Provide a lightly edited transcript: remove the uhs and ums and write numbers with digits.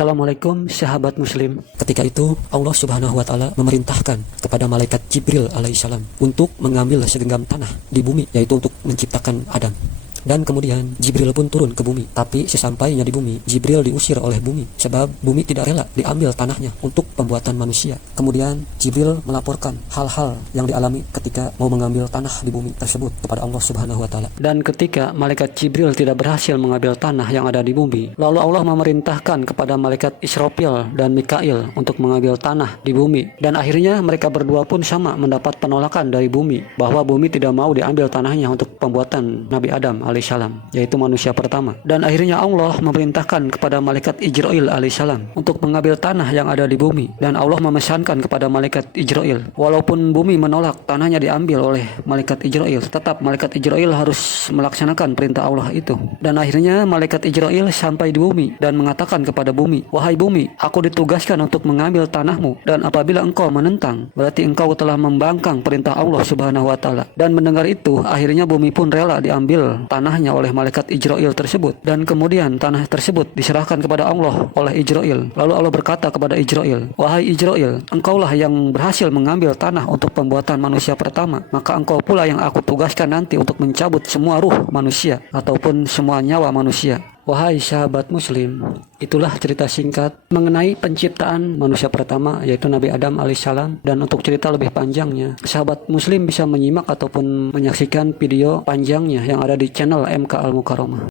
Assalamualaikum sahabat muslim. Ketika itu Allah Subhanahu wa taala memerintahkan kepada malaikat Jibril alaihissalam untuk mengambil segenggam tanah di bumi, yaitu untuk menciptakan Adam. Dan kemudian Jibril pun turun ke bumi. Tapi sesampainya di bumi, Jibril diusir oleh bumi, sebab bumi tidak rela diambil tanahnya untuk pembuatan manusia. Kemudian Jibril melaporkan hal-hal yang dialami ketika mau mengambil tanah di bumi tersebut kepada Allah Subhanahu wa taala. Dan ketika malaikat Jibril tidak berhasil mengambil tanah yang ada di bumi, lalu Allah memerintahkan kepada malaikat Israfil dan Mikail untuk mengambil tanah di bumi. Dan akhirnya mereka berdua pun sama mendapat penolakan dari bumi, bahwa bumi tidak mau diambil tanahnya untuk pembuatan Nabi Adam alaihissalam, yaitu manusia pertama. Dan akhirnya Allah memerintahkan kepada malaikat Ijrail alaihissalam untuk mengambil tanah yang ada di bumi. Dan Allah memesankan kepada malaikat Ijrail, walaupun bumi menolak tanahnya diambil oleh malaikat Ijrail, tetap malaikat Ijrail harus melaksanakan perintah Allah itu. Dan akhirnya malaikat Ijrail sampai di bumi dan mengatakan kepada bumi, "Wahai bumi, aku ditugaskan untuk mengambil tanahmu, dan apabila engkau menentang, berarti engkau telah membangkang perintah Allah Subhanahu wa taala." Dan mendengar itu, akhirnya bumi pun rela diambil tanahnya oleh malaikat Ijrail tersebut. Dan kemudian tanah tersebut diserahkan kepada Allah oleh Ijrail. Lalu Allah berkata kepada Ijrail, "Wahai Ijrail, engkaulah yang berhasil mengambil tanah untuk pembuatan manusia pertama, maka engkau pula yang aku tugaskan nanti untuk mencabut semua ruh manusia ataupun semua nyawa manusia." Wahai sahabat muslim, itulah cerita singkat mengenai penciptaan manusia pertama, yaitu Nabi Adam alaihissalam. Dan untuk cerita lebih panjangnya, sahabat muslim bisa menyimak ataupun menyaksikan video panjangnya yang ada di channel MK Al Mukarramah.